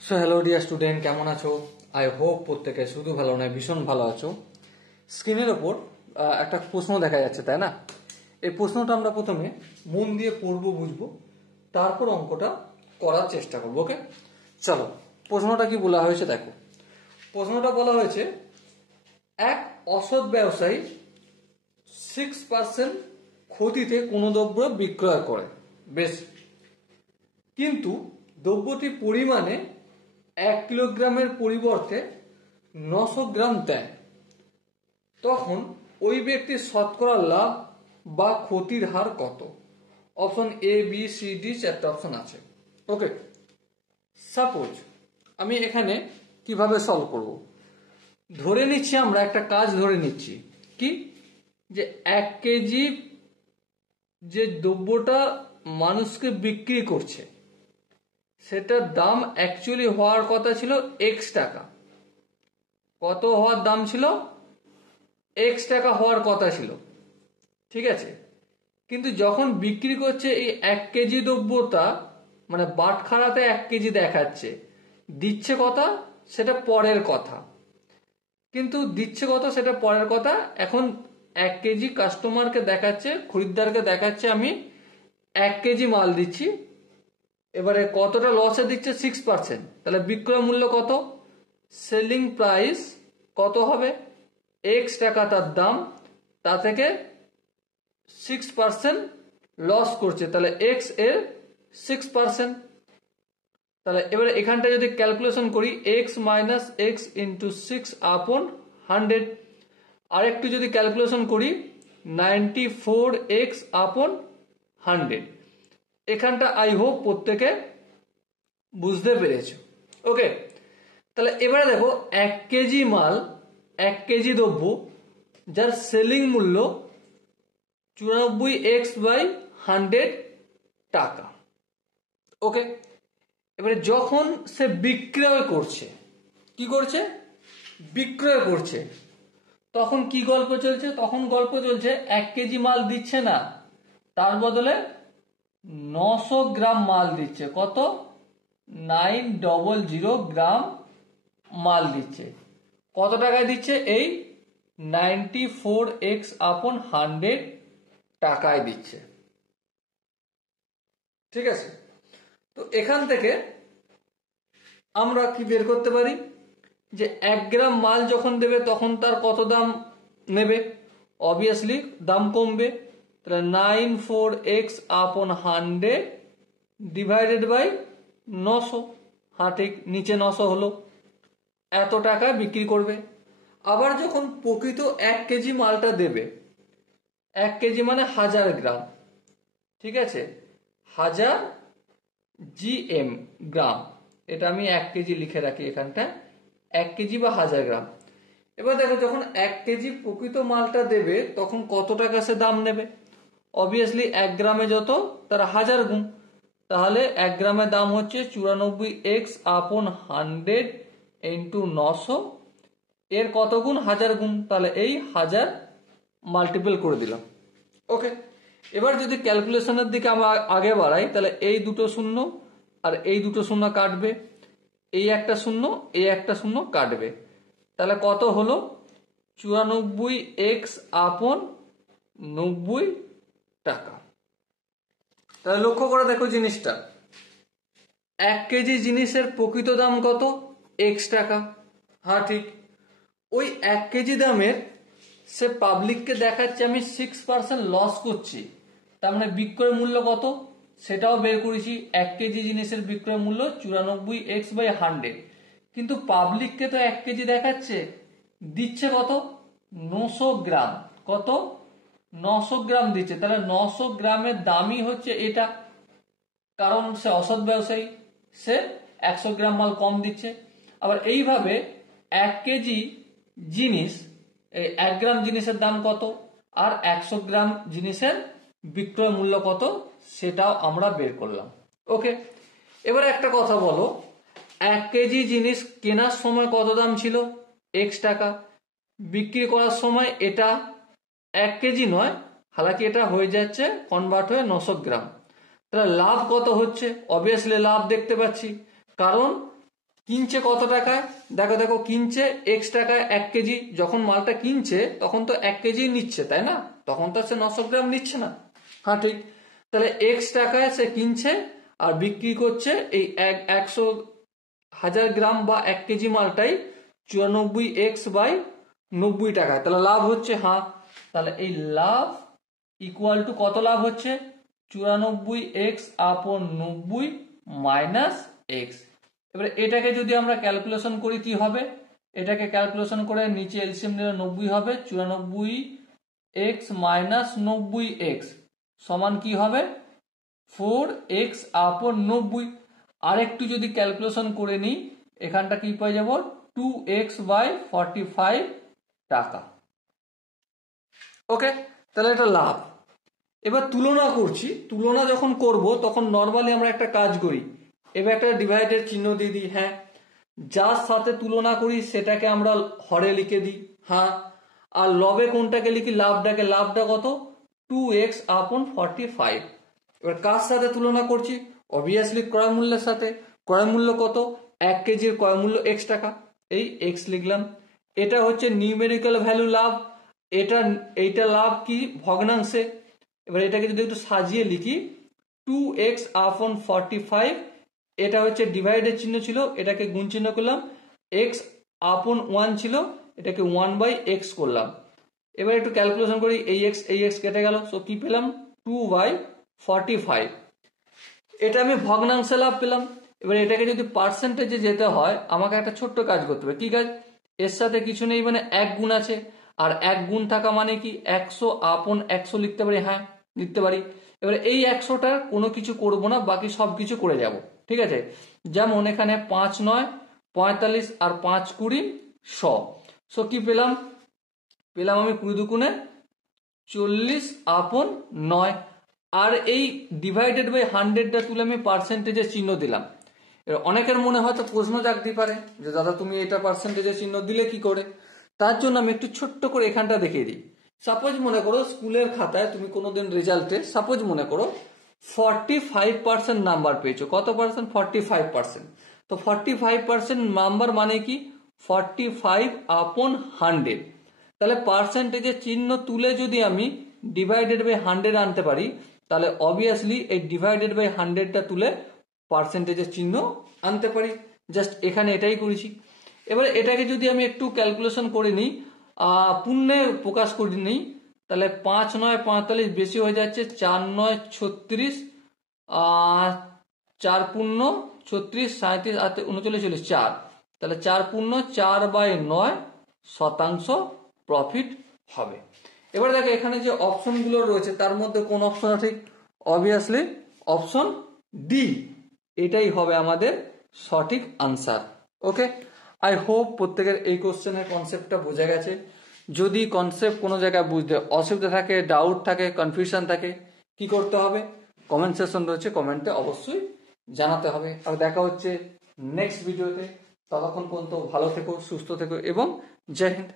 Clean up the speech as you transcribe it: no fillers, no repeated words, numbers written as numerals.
So hello dear student, কেমন আছো? I hope প্রত্যেকে শুধু ভালো নয় ভীষণ ভালো আছো। স্ক্রিনের ওপর একটা প্রশ্ন দেখা যাচ্ছে, তাই না? এই প্রশ্নটা আমরা প্রথমে মন দিয়ে পড়বো, বুঝবো, তারপর অঙ্কটা করার চেষ্টা করবো। ওকে, চলো প্রশ্নটা কি বলা হয়েছে দেখো। প্রশ্নটা বলা হয়েছে, এক অসৎ ব্যবসায়ী 6% ক্ষতিতে কোনো দ্রব্য বিক্রয় করে, বেশ, কিন্তু দ্রব্যটি পরিমাণে 1 কিলোগ্রামের পরিবর্তে 900 গ্রাম দেয়। তখন ওই ব্যক্তির শতকরা লাভ বা ক্ষতির হার কত? Option A, B, C, D, চারটা অপশন আছে। ওকে, সাপোজ আমি এখানে কিভাবে সলভ করব, ধরে নিচ্ছি, আমরা একটা কাজ ধরে নিচ্ছি কি, যে 1 কেজি যে দ্রব্যটা মানুষকে বিক্রি করছে সেটার দাম অ্যাকচুয়ালি হওয়ার কথা ছিল x টাকা। কত হওয়ার দাম ছিল? x টাকা হওয়ার কথা ছিল, ঠিক আছে। কিন্তু যখন বিক্রি করছে এই 1 কেজি দ্রব্যটা, মানে বাটখারাতে 1 কেজি দেখাচ্ছে, দিচ্ছে কথা সেটা পরের কথা, কিন্তু দিচ্ছে কত সেটা পরের কথা। এখন 1 কেজি কাস্টমারকে দেখাচ্ছে, খরিদ্দারকে দেখাচ্ছে আমি 1 কেজি মাল দিচ্ছি। এবারে কতটা লসে দিচ্ছে? 6%। তাহলে বিক্রয় মূল্য কত? সেলিং প্রাইস কত হবে? x টাকা তার দাম, তা থেকে 6% লস করছে, তাহলে x এর 6%। তাহলে এবারে এখানটা যদি ক্যালকুলেশন করি, x মাইনাস এক্স ইন্টু 6/100। আর একটু যদি ক্যালকুলেশন করি, 94x/100। এখানটা আই হোপ প্রত্যেকে বুঝতে পেরেছো। ওকে, তাহলে এবারে দেখো 1 কেজি মাল, 1 কেজি দ্রব্য যার সেলিং মূল্য 94x/100 টাকা। ওকে, এবারে যখন সে বিক্রয় করছে, কি করছে? বিক্রয় করছে, তখন কি গল্প চলছে? তখন গল্প চলছে 1 কেজি মাল দিচ্ছে না, তার বদলে 900 গ্রাম মাল দিচ্ছে। কত? 900 গ্রাম মাল দিচ্ছে। কত টাকায় দিচ্ছে? এই 94x/100 টাকায় দিচ্ছে, ঠিক আছে। তো এখান থেকে আমরা কি বের করতে পারি, যে 1 গ্রাম মাল যখন দেবে তখন তার কত দাম নেবে? অবভিয়াসলি দাম কমবে। তাহলে 94x/100 ডিভাইডেড বাই 900। হ্যাঁ ঠিক, নিচে 900 হলো, এত টাকায় বিক্রি করবে। আবার যখন প্রকৃত 1 কেজি মালটা দেবে, 1 কেজি মানে 1000 গ্রাম, ঠিক আছে, 1000 GM গ্রাম, এটা আমি 1 কেজি লিখে রাখি এখানটা, 1 কেজি বা 1000 গ্রাম। এবার দেখো যখন 1 কেজি প্রকৃত মালটা দেবে তখন কত টাকা সে দাম নেবে? অবভিয়াসলি 1 গ্রামে যত তার 1000 গুণ, তাহলে 1 গ্রামের দাম হচ্ছে 94x/100 ইন্টু 900। এর কত গুণ? 1000 গুণ, তাহলে এই 1000 মাল্টিপল করে দিলাম। ওকে, এবার যদি ক্যালকুলেশনের দিকে আমরা আগে বাড়াই, তাহলে এই দুটো শূন্য আর এই দুটো শূন্য কাটবে, এই একটা শূন্য, এই একটা শূন্য কাটবে, তাহলে কত হলো? 94x/90 টাকা। তাহলে লক্ষ্য করে দেখো জিনিসটা, 1 কেজি জিনিসের প্রকৃত দাম কত? x টাকা। হ্যাঁ ঠিক, ওই 1 কেজি দামের সে পাবলিককে দেখাচ্ছে আমি 6% লস করছি, তার মানে বিক্রয় মূল্য কত সেটাও বের করেছি। 1 কেজি জিনিসের বিক্রয় মূল্য 94x/100, কিন্তু পাবলিককে তো 1 কেজি দেখাচ্ছে, দিচ্ছে কত? 900 গ্রাম। কত? 900 গ্রাম দিচ্ছে, তাহলে 900 গ্রামের দামই হচ্ছে এটা, কারণ সে অসৎ ব্যবসায়ী, সে 100 গ্রাম মাল কম দিচ্ছে। আবার এইভাবে 1 কেজি জিনিস, 1 গ্রাম জিনিসের দাম কত আর 100 গ্রাম জিনিসের বিক্রয় মূল্য কত সেটাও আমরা বের করলাম। ওকে, এবার একটা কথা বলো, 1 কেজি জিনিস কেনার সময় কত দাম ছিল? x টাকা। বিক্রি করার সময় এটা 1 কেজি নয়, হালাকি এটা হয়ে যাচ্ছে কনভার্ট হয়ে 900 গ্রাম। তাহলে লাভ কত হচ্ছে? অবভিয়াসলি লাভ দেখতে পাচ্ছি, কারণ কিনছে কত টাকায়, দেখো দেখো কিনছে এক্স টাকায় 1 কেজি। যখন মালটা কিনছে তখন তো 1 কেজি নিচ্ছে, তাই না? তখন তো সে 900 গ্রাম নিচ্ছে না। হ্যাঁ ঠিক। তাহলে এক্স টাকায় সে কিনছে আর বিক্রি করছে এই 100,000 গ্রাম বা 1 কেজি মালটাই 94x/90 টাকায়। তাহলে লাভ হচ্ছে, হ্যাঁ। তাহলে এই লাভ ইকুয়াল টু কত লাভ হচ্ছে? 94x/90 minus x. এবারে এটাকে যদি আমরা ক্যালকুলেশন করি কি হবে? এটাকে ক্যালকুলেশন করে নিচে এলসিএম নিলে 90 হবে। 94x মাইনাস 90x সমান কি হবে? 4x/90। আর একটু যদি ক্যালকুলেশন করে নিই, এখানটা কি পেয়ে যাব? 2x/45 টাকা। ওকে, তাহলে এটা লাভ। এবার তুলনা করছি। তুলনা যখন করব তখন নর্মালি আমরা একটা কাজ করি, এবার একটা ডিভাইডের চিহ্ন দিয়ে দিই। হ্যাঁ, যার সাথে তুলনা করি সেটাকে আমরা হরে লিখে দিই। হ্যাঁ, আর লবে কোনটাকে লিখি? লাভটাকে। লাভটা কত? 2x/45। এবার কার সাথে তুলনা করছি? অবভিয়াসলি ক্রয় মূল্যের সাথে। ক্রয় মূল্য কত? 1 কেজির ক্রয় মূল্য x টাকা, এই x লিখলাম। এটা হচ্ছে নিউমেরিক্যাল ভ্যালু লাভ। এইটা লাভ কি? ভগ্নাংশে। এবার এটাকে যদি একটু সাজিয়ে লিখি, 2x/45, এটা হচ্ছে ডিভাইডের চিহ্ন ছিল, এটাকে গুণ চিহ্ন করলাম। x/1 ছিল, এটাকে 1/x করলাম। এবার একটু ক্যালকুলেশন করি, এই x কেটে গেল। সো কি পেলাম? 2/45। এটা আমি ভগ্নাংশে লাভ পেলাম। এবার এটাকে যদি পার্সেন্টেজে যেতে হয়, আমাকে একটা ছোট্ট কাজ করতে হবে। কি কাজ? এর সাথে কিছু নেই, মানে 1 গুণ আছে। আর 1 গুণ থাকা মানে কি? 100/100 লিখতে পারি। হ্যাঁ, লিখতে পারি। এবারে এই 100টার কোনো কিছু করব না, বাকি সব কিছু করে যাব। ঠিক আছে? যেমন এখানে 5 9 45 আর 5 20 100। সো কি পেলাম? পেলাম আমি 20 দুগুণে 40/9। আর এই ডিভাইডেড বাই 100টা তুলে আমি পার্সেন্টেজের চিহ্ন দিলাম। অনেকের মনে হয়তো প্রশ্ন জাগতে পারে যে দাদা তুমি এটা পার্সেন্টেজের চিহ্ন দিলে কি করে? তার জন্য আমি একটু ছোট্ট করে এখানটা দেখিয়ে দিই। সাপোজ মনে করো স্কুলের খাতায় তুমি কোনোদিন রেজাল্টে সাপোজ মনে করো 45% নাম্বার পেয়েছো। কত পার্সেন্ট? 45%। তো 45% নাম্বার মানে কি? 45/100। তাহলে পার্সেন্টেজের চিহ্ন তুলে যদি আমি ডিভাইডেড বাই 100 আনতে পারি, তাহলে অবভিয়াসলি এই ডিভাইডেড বাই 100টা তুলে পার্সেন্টেজের চিহ্ন আনতে পারি। জাস্ট এখানে এটাই করেছি। এবারে এটাকে যদি আমি একটু ক্যালকুলেশন করে নিই, পূর্ণে প্রকাশ করে নিই, তাহলে 5 9 45 বেশি হয়ে যাচ্ছে, 4 9 36, 4 পূর্ণ 36 37 39 4। তাহলে 4 পূর্ণ 4/9 শতাংশ প্রফিট হবে। এবার দেখো এখানে যে অপশনগুলো রয়েছে তার মধ্যে কোন অপশন ঠিক? অবভিয়াসলি অপশন ডি, এটাই হবে আমাদের সঠিক আনসার। ওকে, আই হোপ প্রত্যেকের এই কোশ্চেনের কনসেপ্টটা বোঝা গেছে। যদি কনসেপ্ট কোনো জায়গায় বুঝতে অসুবিধা থাকে, ডাউট থাকে, কনফিউশন থাকে, কি করতে হবে? কমেন্ট সেকশন রয়েছে, কমেন্টে অবশ্যই জানাতে হবে। আর দেখা হচ্ছে নেক্সট ভিডিওতে। ততক্ষণ পর্যন্ত ভালো থেকো, সুস্থ থেকো এবং জয় হিন্দ।